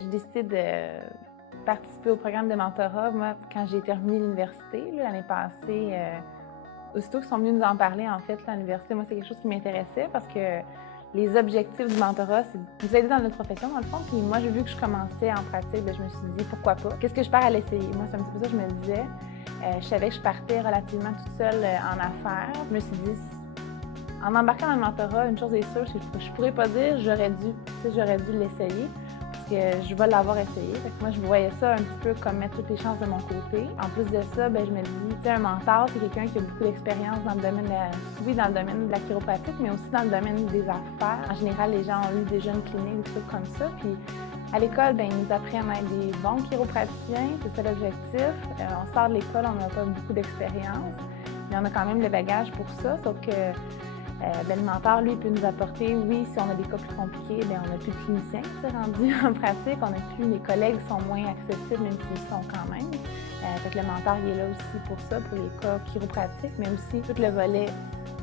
J'ai décidé de participer au programme de mentorat, moi, quand j'ai terminé l'université l'année passée. Aussitôt qu'ils sont venus nous en parler, en fait, à l'université, moi, c'est quelque chose qui m'intéressait parce que les objectifs du mentorat, c'est de nous aider dans notre profession, dans le fond. Puis moi, j'ai vu que je commençais en pratique, je me suis dit, pourquoi pas? Qu'est-ce que je perds à l'essayer? Moi, c'est un petit peu ça que je me disais. Je savais que je partais relativement toute seule en affaires. Je me suis dit, en embarquant dans le mentorat, une chose est sûre, je pourrais pas dire j'aurais dû l'essayer. Que je vais l'avoir essayé. Fait que moi, je voyais ça un petit peu comme mettre toutes les chances de mon côté. En plus de ça, je me dis, un mentor, c'est quelqu'un qui a beaucoup d'expérience dans le domaine dans le domaine de la chiropratique, mais aussi dans le domaine des affaires. En général, les gens ont eu des jeunes cliniques, des trucs comme ça. Puis à l'école, ils nous apprennent à être des bons chiropraticiens, c'est ça l'objectif. On sort de l'école, on n'a pas beaucoup d'expérience, mais on a quand même le bagage pour ça, sauf que le mentor, lui, peut nous apporter, oui, si on a des cas plus compliqués, on n'a plus de cliniciens rendus en pratique, on n'a plus, les collègues sont moins accessibles, même s'ils sont quand même. Fait que le mentor, il est là aussi pour ça, pour les cas chiropratiques, mais aussi tout le volet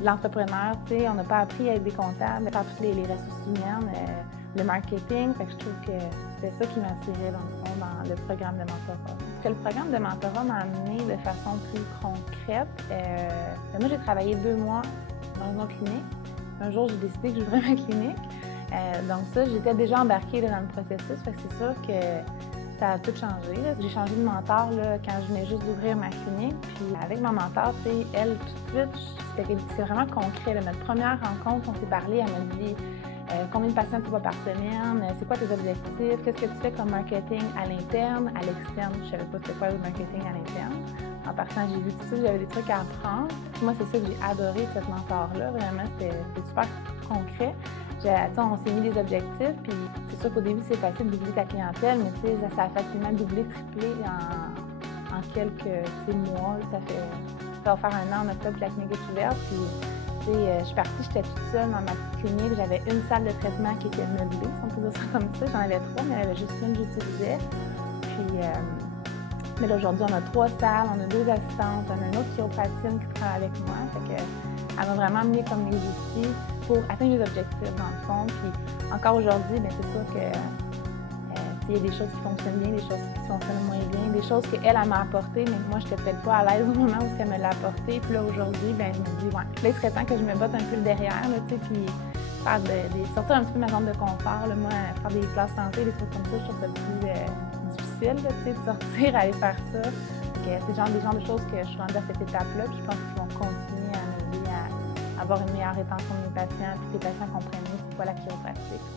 de l'entrepreneur. On n'a pas appris à être des comptables, faire toutes les ressources humaines, le marketing. Fait que je trouve que c'était ça qui m'attirait, dans le fond, dans le programme de mentorat. Ce que le programme de mentorat m'a amené de façon plus concrète, moi, j'ai travaillé 2 mois dans une autre clinique. Un jour, j'ai décidé que j'ouvrais ma clinique. Donc ça, j'étais déjà embarquée dans le processus. Fait que c'est sûr que ça a tout changé. J'ai changé de mentor quand je venais juste d'ouvrir ma clinique. Puis avec ma mentor, elle, tout de suite, c'est vraiment concret. Notre première rencontre, on s'est parlé, elle m'a dit combien de patients tu vois par semaine, c'est quoi tes objectifs, qu'est-ce que tu fais comme marketing à l'interne, à l'externe. Je savais pas c'était quoi le marketing à l'interne. En partant, j'ai vu tout ça, j'avais des trucs à apprendre. Puis moi, c'est ça que j'ai adoré de cette mentor-là. Vraiment, c'était super concret. On s'est mis des objectifs, puis c'est sûr qu'au début, c'est facile d'oublier ta clientèle, mais ça a facilement doublé, triplé en quelques mois. Ça va faire 1 an en octobre que la clinique est ouverte. Puis, je suis partie, j'étais toute seule dans ma petite clinique. J'avais une salle de traitement qui était meublée, si on peut dire ça comme ça. J'en avais 3, mais il y en avait juste une que j'utilisais. Puis, mais là, aujourd'hui, on a 3 salles, on a 2 assistantes, on a une autre chiropraticienne qui travaille avec moi. Fait que, elle m'a vraiment mis comme les outils pour atteindre les objectifs, dans le fond. Puis encore aujourd'hui, c'est sûr que il y a des choses qui fonctionnent bien, des choses qui fonctionnent moins bien, des choses qu'elle m'a apportées, mais que moi, je n'étais peut-être pas à l'aise au moment où elle me l'a apporté. Puis là, aujourd'hui, je me dis, ouais, là, il serait temps que je me batte un peu le derrière, puis sortir un petit peu de ma zone de confort. Là, moi, faire des classes santé, des trucs comme ça, je trouve ça plus difficile, de sortir, aller faire ça. C'est des genres de choses que je suis rendue à cette étape-là, puis je pense qu'ils vont continuer à m'aider à avoir une meilleure rétention de mes patients, puis que les patients comprennent mieux c'est quoi la chiropratique.